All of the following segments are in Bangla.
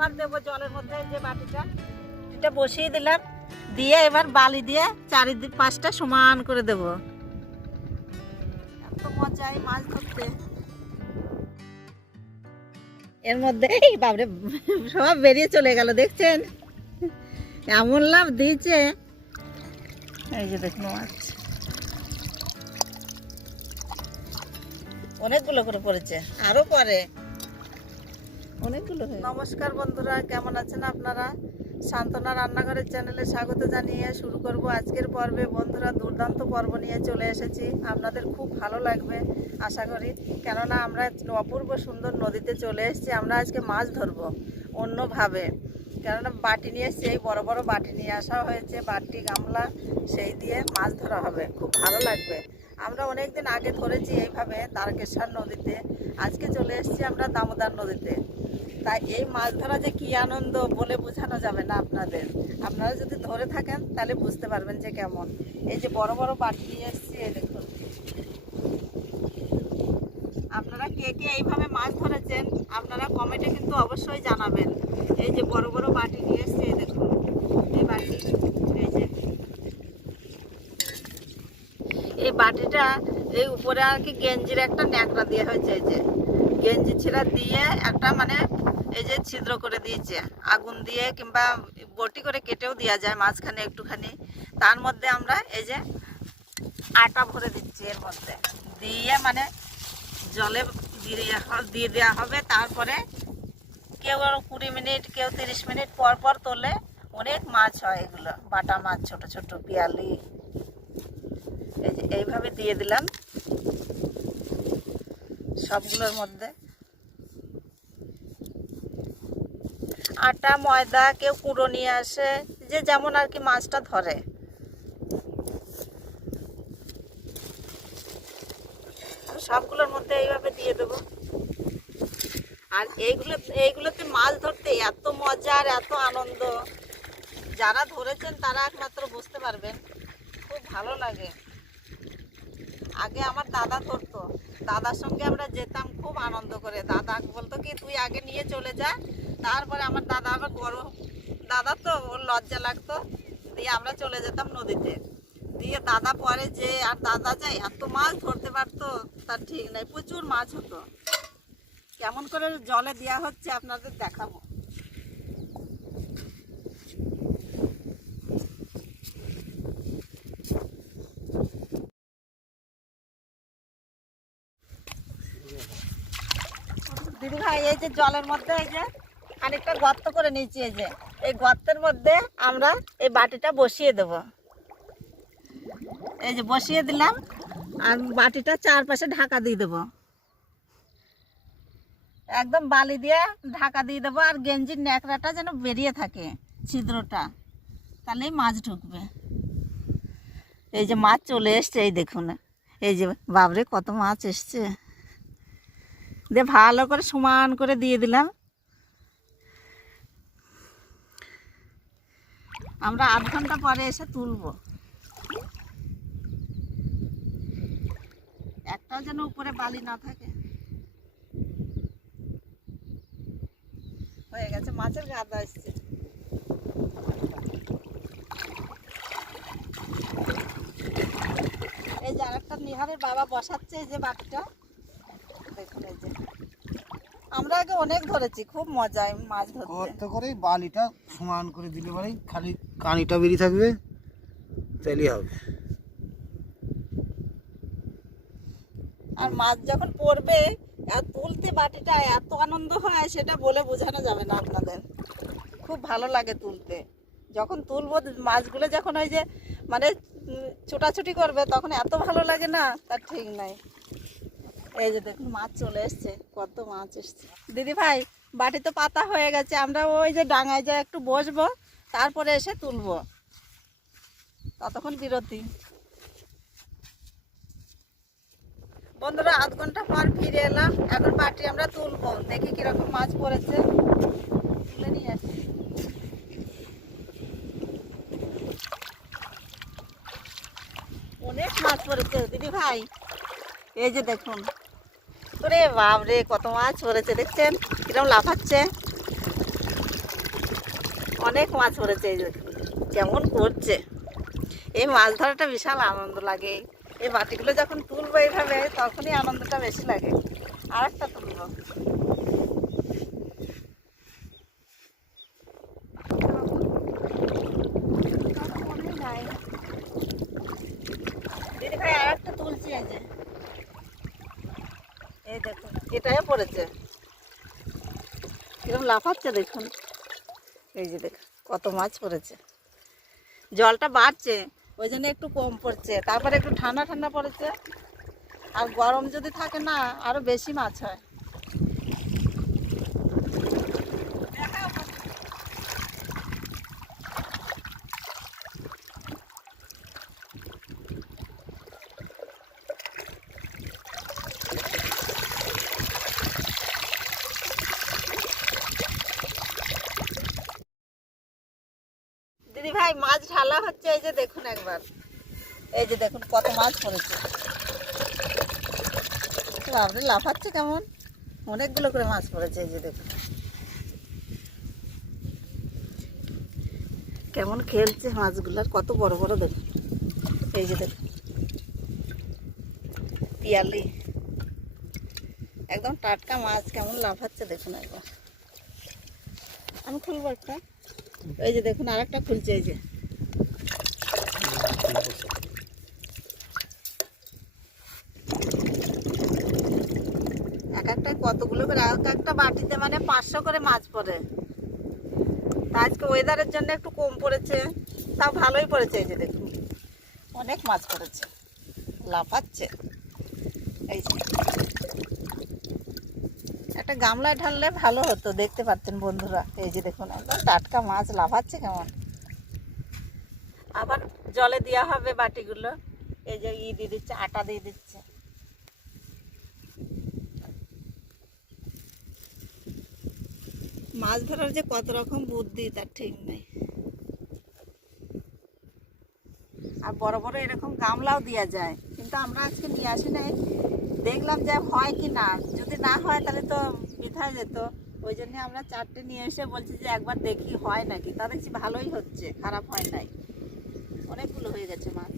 এবার দেবো জলের মধ্যে যে বাটিটা। এটা বসিয়ে দিলাম। দিয়ে এবার বালি দিয়ে চারিদিক পাঁচটা সমান করে দেব। এত মজা এই মাছ ধরতে। এর মধ্যে বাবরে সব বেরিয়ে চলে গেল, দেখছেন? এমন লাভ দিয়েছে। এই যে দেখুন মাছ। অনেকগুলো করে পড়েছে আরও পরে। নমস্কার বন্ধুরা, কেমন আছেন আপনারা? সান্তনা রান্নাঘরের চ্যানেলে স্বাগত জানিয়ে শুরু করব আজকের পর্বে। বন্ধুরা, দুর্দান্ত পর্ব নিয়ে চলে এসেছি। আপনাদের খুব ভালো লাগবে, আশা করি। কেননা আমরা অপূর্ব সুন্দর নদীতে চলে এসেছি। আমরা আজকে মাছ ধরবো অন্যভাবে। কেননা বাটি নিয়ে, সেই বড় বড় বাটি নিয়ে আসা হয়েছে। বাটি, গামলা, সেই দিয়ে মাছ ধরা হবে। খুব ভালো লাগবে। আমরা অনেক দিন আগে ধরেছি এইভাবে তারকেশ্বর নদীতে। আজকে চলে এসেছি আমরা দামোদর নদীতে। তাই এই মাছ ধরা যে কি আনন্দ বলে বোঝানো যাবে না আপনাদের? আপনারা যদি ধরে থাকেন, তাহলে বুঝতে পারবেন যে কেমন। এই যে বড় বড় বাটি নিয়ে এসেছি দেখুন। আপনারা কে কে এইভাবে মাছ ধরেছেন, আপনারা কমেন্টে কিন্তু অবশ্যই জানাবেন। এই যে বড় বড় বাটি নিয়ে এসেছি দেখুন। এই বাটি, এই যে। এই বাটিটা, এই উপরে আর কি গেঞ্জির একটা ন্যাকড়া দিয়ে হয়েছে, এই যে। গেঞ্জি ছিঁড়া দিয়ে একটা মানে এই যে ছিদ্র করে দিয়েছে, আগুন দিয়ে কিংবা বটি করে কেটেও দেওয়া যায় মাঝখানে একটুখানি। তার মধ্যে আমরা এই যে আটা ভরে দিচ্ছি এর মধ্যে। দিয়ে মানে জলে দিয়ে দেওয়া হবে, তারপরে কেউ কুড়ি মিনিট, কেউ তিরিশ মিনিট পর পর তোলে অনেক মাছ হয় এগুলো, বাটা মাছ, ছোট ছোট পিয়ালি। এই যে এইভাবে দিয়ে দিলাম সবগুলোর মধ্যে। আটা, ময়দা, কেউ কুড়ো নিয়ে আসে, যে যেমন আর কি মাছটা ধরে। সবগুলোর মধ্যে এইভাবে দিয়ে দেবো। আর এইগুলো, এইগুলোতে মাছ ধরতে এত মজা আর এত আনন্দ। যারা ধরেছেন তারা একমাত্র বুঝতে পারবেন, খুব ভালো লাগে। আগে আমার দাদা ধরতো, দাদার সঙ্গে আমরা যেতাম, খুব আনন্দ করে। দাদা বলতো কি, তুই আগে নিয়ে চলে যা তারপরে আমার দাদা আবার বড়। দাদা তো ওর লজ্জা লাগতো। দিয়ে আমরা চলে যেতাম নদীতে। দিয়ে দাদা পরে যে আর দাদা যায় এত মাছ ধরতে পারতো, তার ঠিক নাই। প্রচুর মাছ হতো। কেমন করে জলে দেওয়া হচ্ছে আপনাদের দেখাবো। দিদি ভাই এই যে জলের মধ্যে, এই যে খানিকটা গর্ত করে নিয়েছি, এই যে। এই গর্তের মধ্যে আমরা এই বাটিটা বসিয়ে দেব। এই যে বসিয়ে দিলাম, আর বাটিটা চারপাশে ঢাকা দিয়ে দেবো। একদম বালি দিয়ে ঢাকা দিয়ে দেবো, আর গেঞ্জির ন্যাকড়াটা যেন বেরিয়ে থাকে ছিদ্রটা, তাহলেই মাছ ঢুকবে। এই যে মাছ চলে এসছে, এই দেখুন। এই যে বাবরে কত মাছ এসছে। দিয়ে ভালো করে সমান করে দিয়ে দিলাম। আমরা আধ ঘণ্টা পরে এসে তুলবো। একটাও যেন উপরে বালি না থাকে। হয়ে গেছে, মাছের গাদা আসছে এই যে আরেকটা নিহারের বাবা বসাচ্ছে এই যে বাটিটা দেখুন এই যে। আমরা আগে অনেক ধরেছি, খুব মজায় মাছ ধরতে। করতে করে বালিটা সমান করে দিলে পরেই খালি কানিটা বেরিয়ে থাকবে, তাহলেই হবে। আর মাছ যখন পড়বে, আর তুলতে বাটিটা এত আনন্দ হয়, সেটা বলে বোঝানো যাবে না আপনাদের। খুব ভালো লাগে তুলতে। যখন তুলবো, মাছগুলো যখন ওই যে মানে ছোটাছুটি করবে, তখন এত ভালো লাগে না, তার ঠিক নাই। এই যে দেখুন, মাছ চলে এসছে, কত মাছ এসছে। দিদি ভাই, বাটি তো পাতা হয়ে গেছে, আমরা ওই যে ডাঙায় যা একটু বসবো তারপরে এসে তুলবো। ততক্ষণ বিরতি। বন্ধুরা, আধ ঘণ্টা পর ফিরে এলাম। এখন বাটি আমরা তুলবো। দেখি কীরকম মাছ পড়েছে। তুলে নিয়ে আসি। অনেক মাছ পড়েছে। দিদি ভাই, এই যে দেখুন। ওরে বাপরে, কত মাছ পড়েছে, দেখছেন? কীরকম লাফাচ্ছে। অনেক মাছ পড়েছে এই দেখুন কেমন করছে। এই মাছ ধরাটা বিশাল আনন্দ লাগে। এই বাটিগুলো যখন তুলবো এইভাবে, তখনই আনন্দটা বেশি লাগে। আর একটা তুলবো এই যে। দেখুন এটাই পড়েছে। কিরম লাফাচ্ছে দেখুন। এই যে দেখ, কত মাছ পড়েছে। জলটা বাড়ছে, ওই জন্য একটু কম পড়ছে। তারপরে একটু ঠান্ডা ঠান্ডা পড়েছে। আর গরম যদি থাকে না আরও বেশি মাছ হয়। ভাই, মাছ ঢালা হচ্ছে, এই যে দেখুন একবার। এই যে দেখুন কত মাছ পড়েছে। আপনি লাফাচ্ছে কেমন? অনেকগুলো করে মাছ পড়েছে, এই যে দেখুন। কেমন খেলছে মাছগুলোর কত বড় বড় দেখুন। এই যে দেখুন। পিয়ালি। একদম টাটকা মাছ, কেমন লাফাচ্ছে দেখুন একবার। আমি খুলবো একটা। এই যে দেখুন আর একটা খুলছে, এই যে। এক একটা কতগুলো করে, এক একটা বাটিতে মানে পাঁচশো করে মাছ পড়ে। তা আজকে ওয়েদারের জন্য একটু কম পড়েছে, তাও ভালোই পড়েছে, এই যে দেখুন। অনেক মাছ পড়েছে, লাফাচ্ছে। এই যে। একটা গামলায় ঢাললে ভালো হতো, দেখতে পাচ্ছেন বন্ধুরা। এই যে দেখুন, একদম টাটকা মাছ, লাফাচ্ছে কেমন। আবার জলে দেওয়া হবে বাটিগুলো। এই যে ই দিয়ে দিচ্ছে, আটা দিয়ে দিচ্ছে। মাছ ধরার যে কত রকম বুদ্ধি, তার ঠিক নেই। আর বড় বড় এরকম গামলাও দেওয়া যায়। কিন্তু আমরা আজকে নিয়ে আসি নাই। দেখলাম যে হয় কি না। যদি না হয় তাহলে তো বৃথা যেত। ওই জন্য আমরা চারটে নিয়ে এসে বলছি যে একবার দেখি হয় নাকি। তা দেখছি ভালোই হচ্ছে, খারাপ হয় নাই। অনেকগুলো হয়ে গেছে মাছ।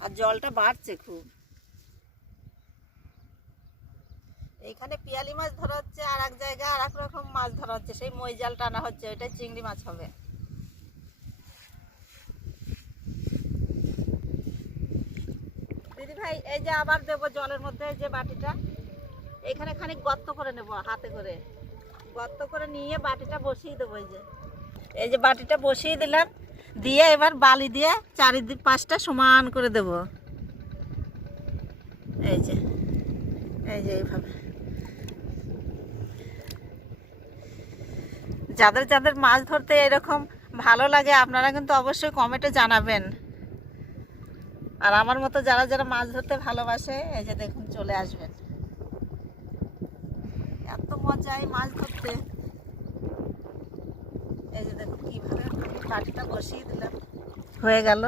আর জলটা বাড়ছে খুব। এইখানে পিয়ালি মাছ ধরা হচ্ছে আর এক জায়গায় আর এক রকম মাছ ধরা হচ্ছে। সেই মই জাল টানা হচ্ছে ওইটা চিংড়ি মাছ হবে। ভাই, এই যে আবার দেবো জলের মধ্যে যে বাটিটা। এখানে খানিক গর্ত করে নেব হাতে করে। গর্ত করে নিয়ে বাটিটা বসিয়ে দেবো এই যে। এই যে বাটিটা বসিয়ে দিলাম, দিয়ে এবার বালি দিয়ে চারিদিক পাশটা সমান করে দেব। এই যে এই যে এইভাবে। যাদের যাদের মাছ ধরতে এরকম ভালো লাগে, আপনারা কিন্তু অবশ্যই কমেন্টে জানাবেন। আর আমার মতো যারা যারা মাছ ধরতে ভালোবাসে, এই যে দেখুন চলে আসবেন। এত মজায় মাছ ধরতে। এই যে দেখুন কীভাবে বাটিটা বসিয়ে দিলাম। হয়ে গেল।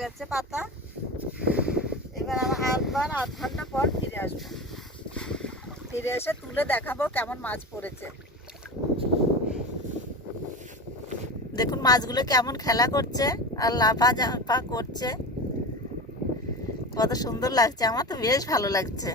গেছে পাতা। এবার আমার আধবার আধ ঘণ্টা পর ফিরে আসব। ফিরে এসে তুলে দেখাবো কেমন মাছ পড়েছে। দেখুন মাছগুলো কেমন খেলা করছে আর লাফা জাফা করছে। কত সুন্দর লাগছে আমার, তো বেশ ভালো লাগছে।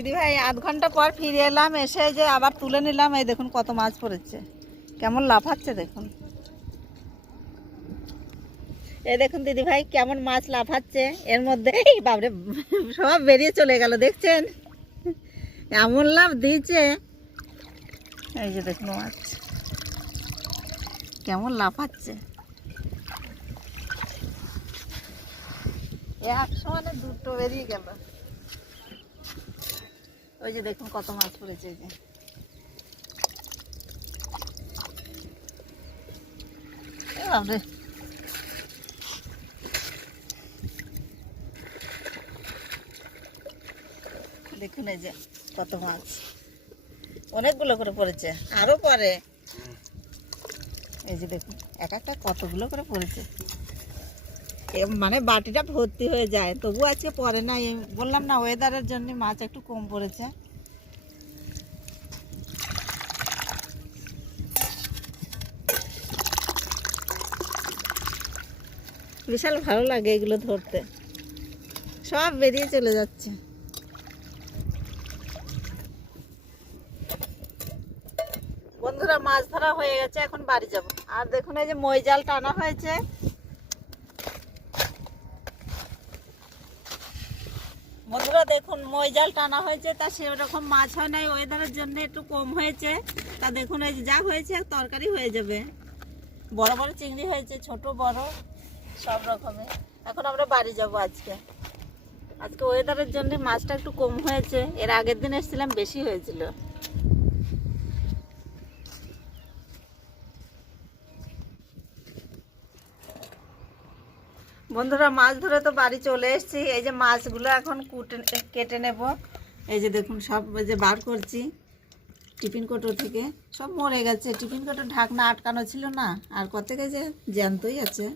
দিদি ভাই, আধ ঘণ্টা পর ফিরে এলাম, এসে যে আবার তুলে নিলাম, এই দেখুন কত মাছ পড়েছে। কেমন লাফাচ্ছে দেখুন। এ দেখুন দিদি ভাই, কেমন মাছ লাফাচ্ছে। এর মধ্যে বাবরে সব বেরিয়ে চলে গেল, দেখছেন? এমন লাভ দিয়েছে। এই যে দেখুন মাছ। কেমন লাফাচ্ছে। এক সমানে দুটো বেরিয়ে গেল। ওই যে দেখুন কত মাছ পড়েছে এই যে। দেখুন এই যে কত মাছ। অনেকগুলো করে পড়েছে আরও পরে এই যে দেখুন এক একটা কতগুলো করে পড়েছে। মানে বাটিটা ভর্তি হয়ে যায়। তবু আজকে পরে না বললাম না ওয়েদারের জন্য মাছ একটু কম পড়েছে। বিশাল ভালো লাগে এগুলো ধরতে। সব বেরিয়ে চলে যাচ্ছে। বন্ধুরা, মাছ ধরা হয়ে গেছে, এখন বাড়ি যাব। আর দেখুন, এই যে মই জাল টানা হয়েছে বন্ধুরা দেখুন মই জাল টানা হয়েছে, তা সেরকম মাছ হয় নাই ওয়েদারের জন্য একটু কম হয়েছে। তা দেখুন ওই যা হয়েছে তরকারি হয়ে যাবে। বড় বড় চিংড়ি হয়েছে, ছোট বড়, সব রকমের। এখন আমরা বাড়ি যাব আজকে। আজকে ওয়েদারের জন্য মাছটা একটু কম হয়েছে, এর আগের দিন এসেছিলাম, বেশি হয়েছিল। বন্ধুরা, মাছ ধরে তো বাড়ি চলে এসেছি। এই যে মাছগুলো এখন কুটে, কেটে নেব। এই যে দেখুন, সব যে বার করছি টিফিন কোটো থেকে। সব মরে গেছে। টিফিন কোটোর ঢাকনা আটকানো ছিল না। আর কত যে জ্যান্তই আছে।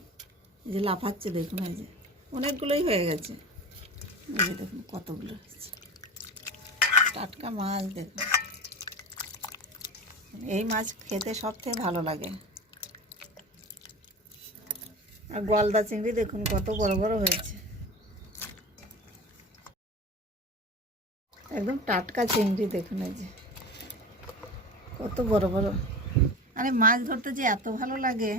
এই যে লাফাচ্ছে দেখুন, এই যে। অনেকগুলোই হয়ে গেছে। এই যে দেখুন, কতগুলো হয়েছে। টাটকা মাছ দেখুন। এই মাছ খেতে সব থেকে ভালো লাগে। আর গলদা চিংড়ি দেখুন কত বড় বড় হয়েছে। একদম টাটকা চিংড়ি দেখুন এই যে। কত বড় বড়। আরে মাছ ধরতে যে এত ভালো লাগে।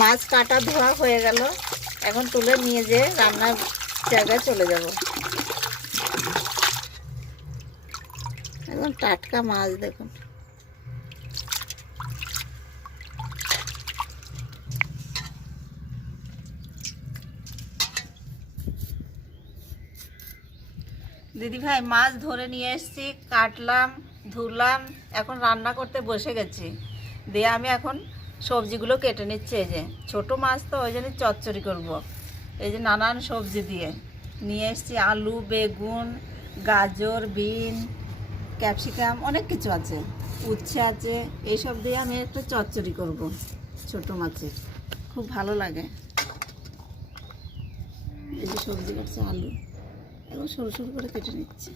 মাছ কাটা ধোয়া হয়ে গেল। এখন তুলে নিয়ে যে রান্নার জায়গায় চলে যাব। একদম টাটকা মাছ দেখুন। দিদি ভাই, মাছ ধরে নিয়ে এসেছি, কাটলাম, ধুলাম, এখন রান্না করতে বসে গেছি। দিয়ে আমি এখন সবজিগুলো কেটে নিচ্ছে এই যে। ছোটো মাছ তো ওই জন্য চচ্চড়ি করব। এই যে নানান সবজি দিয়ে। নিয়ে এসেছি আলু, বেগুন, গাজর, বিন, ক্যাপসিকাম, অনেক কিছু আছে। উচ্ছে আছে, এইসব দিয়ে আমি একটা চচ্চড়ি করব ছোটো মাছের। খুব ভালো লাগে। এই যে সবজি কাটছে আলু। এখন সরু সরু করে কেটে নিচ্ছে।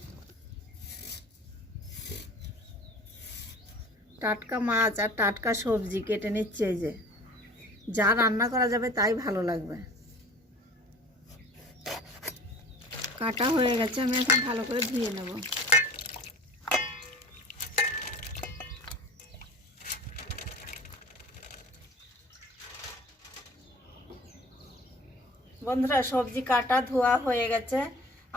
টাটকা মাছ আর টাটকা সবজি কেটে নিচ্ছে এই যে। যা রান্না করা যাবে তাই ভালো লাগবে। কাটা হয়ে গেছে, আমি এখন ভালো করে ধুয়ে নেব। বন্ধুরা, সবজি কাটা ধোয়া হয়ে গেছে।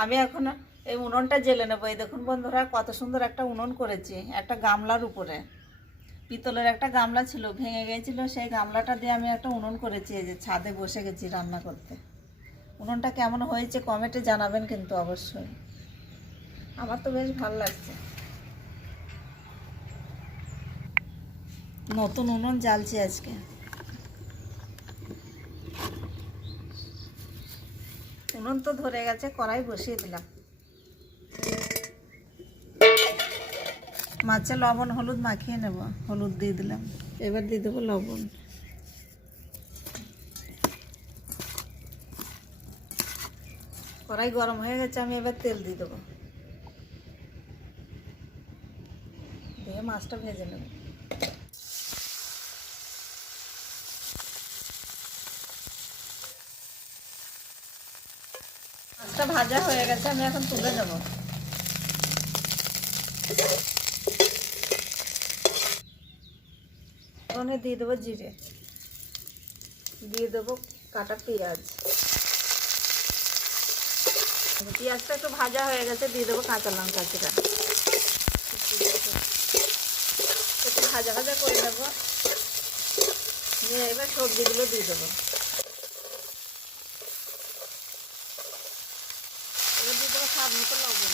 আমি এখন এই উনুনটা জেলে নেব। এই দেখুন বন্ধুরা, কত সুন্দর একটা উনুন করেছি, একটা গামলার উপরে। পিতলের একটা গামলা ছিল, ভেঙে গিয়েছিল, সেই গামলাটা দিয়ে আমি একটা উনুন করেছি, এই যে ছাদে বসে গেছি রান্না করতে। উনুনটা কেমন হয়েছে কমেন্টে জানাবেন কিন্তু অবশ্যই। আমার তো বেশ ভালো লাগছে। নতুন উনুন জ্বালছি আজকে। উনুন তো ধরে গেছে, কড়াই বসিয়ে দিলাম। মাছে লবণ, হলুদ মাখিয়ে নেব। হলুদ দিয়ে দিলাম। এবার দিয়ে দেবো লবণ। কড়াই গরম হয়ে গেছে, আমি এবার তেল দিয়ে দেবো। দিয়ে মাছটা ভেজে নেব। মাছটা ভাজা হয়ে গেছে, আমি এখন তুলে নেব। ওখানে দিয়ে দেবো জিরে। দিয়ে দেবো কাটা পেঁয়াজ। পেঁয়াজটা একটু ভাজা হয়ে গেছে, দিয়ে দেবো কাঁচা লঙ্কা সেটা একটু ভাজা ভাজা করে নেব। এবার সবজিগুলো দিয়ে দেবো এবার দিয়ে দেবো স্বাদ মতো লবণ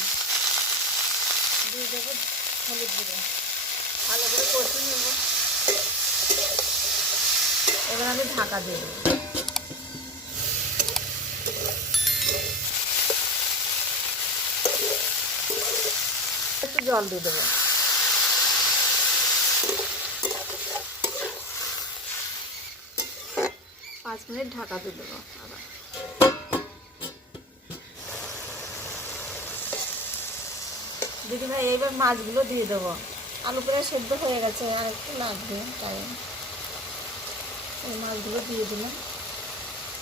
দিয়ে দেবো হলুদ গুঁড়ো ভালো করে কষিয়ে নেব এবার আমি ঢাকা দিয়ে দেবো। একটু জল দিয়ে দেবো। পাঁচ মিনিট ঢাকা দিয়ে দেবো আবার। দিদি ভাই, এইবার মাছগুলো দিয়ে দেবো। আলু করে সেদ্ধ হয়ে গেছে, আর একটু লাগবে তাই এই মাছগুলো দিয়ে দিলাম।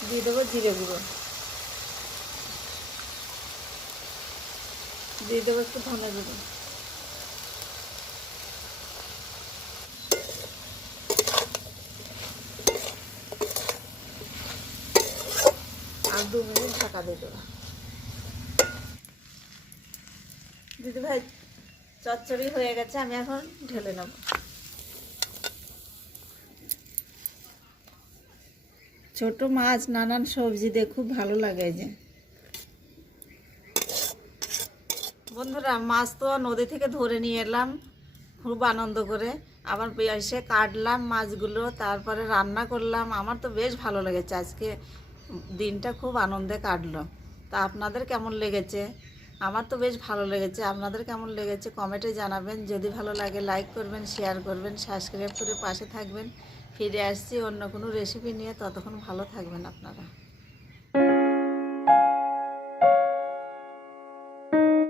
দিয়ে দেবো জিরে গুঁড়ো। দিয়ে দেবো একটু ধনে গুঁড়ো। আর দু মিনিট ঢাকা দিয়ে দেবো। দিদি ভাই, চচ্চড়ি হয়ে গেছে, আমি এখন ঢেলে নেব। ছোট মাছ, নানান সবজি দিয়ে খুব ভালো লাগে যে। বন্ধুরা, মাছ তো নদী থেকে ধরে নিয়ে এলাম খুব আনন্দ করে। আবার এসে কাটলাম মাছগুলো, তারপরে রান্না করলাম। আমার তো বেশ ভালো লেগেছে। আজকে দিনটা খুব আনন্দে কাটলো। তা আপনাদের কেমন লেগেছে? আমার তো বেশ ভালো লেগেছে। আপনাদের কেমন লেগেছে? কমেন্টে জানাবেন। যদি ভালো লাগে লাইক করবেন শেয়ার করবেন সাবস্ক্রাইব করে পাশে থাকবেন। ফিরে আসছি অন্য কোনো রেসিপি নিয়ে ততক্ষণ ভালো থাকবেন আপনারা।